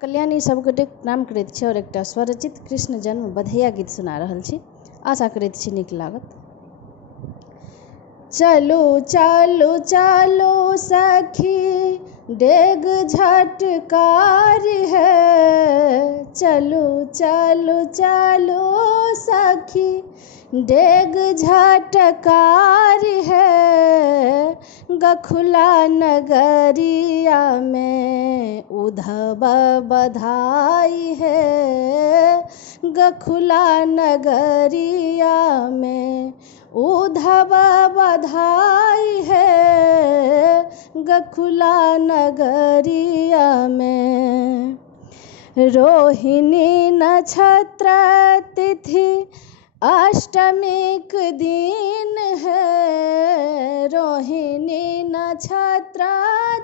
कल्याणी सबगोटे प्रणाम करैत छी और एकटा स्वरचित कृष्ण जन्म बधैया गीत सुना रहल छी। आशा करैत छी नीक लागत। चलू चलू चलू सखी डेग झटकार है, चलू चलू चलू सखी डेग झटकार है। गखुला नगरिया में उधव बधाई है, गखुला नगरिया में उधव बधाई है। गखुला नगरिया में रोहिणी नक्षत्र तिथि अष्टमीक दिन है, रोहिणी नक्षत्र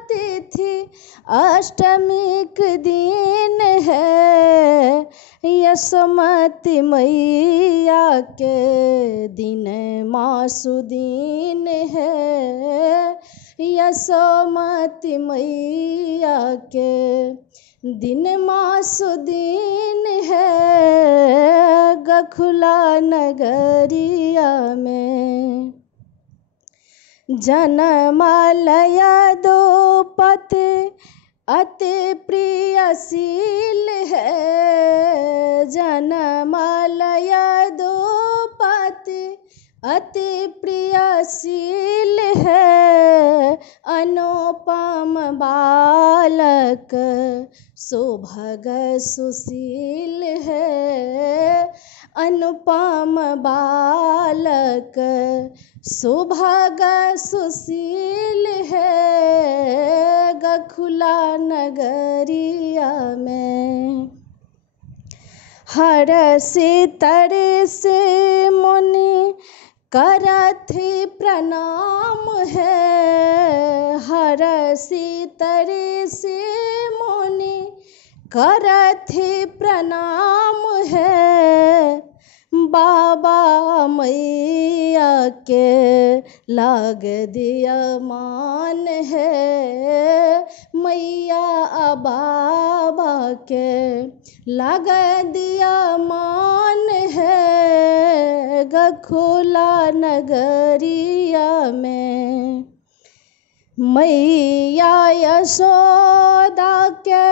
तिथि अष्टमीक दिन है। यशोमती मैया के दिन मासुदीन है, यशोमती मैया के दिन मासुदीन है। गखुला नगरिया में जनमालय द्रौपदी अति प्रियशील है, जनमालय द्रौपदी अति प्रियशील है। अनुपम बालक सुभग सुशील है, अनुपम बालक सुभग सुशील है। गखुला नगरिया में हरषितर से मुनि करथि प्रणाम है, हरषितर से मुनि करथि प्रणाम है। बाबा मैया के लाग दिया मान है, मैया बाबा के लाग दिया मान है। गखुला नगरिया में मैया यशोदा के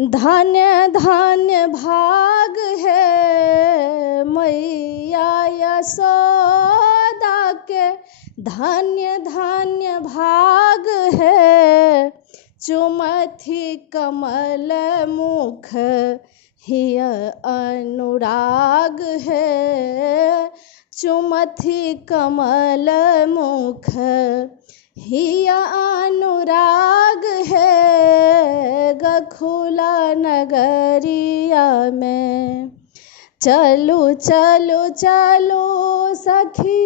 धन्य धन्य भाग है, मैया यशोदा के धन्य धन्य भाग है। चुमथि कमल मुख हिय अनुराग है, चुमथि कमल मुख हिय अनुराग है। गखुला नगरिया में चलू चलू चलू सखी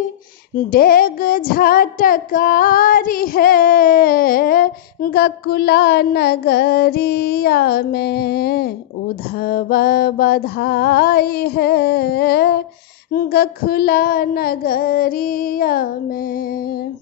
डेग झटकार है। गकुला नगरिया में उधव बधाई है, गखुला नगरिया में।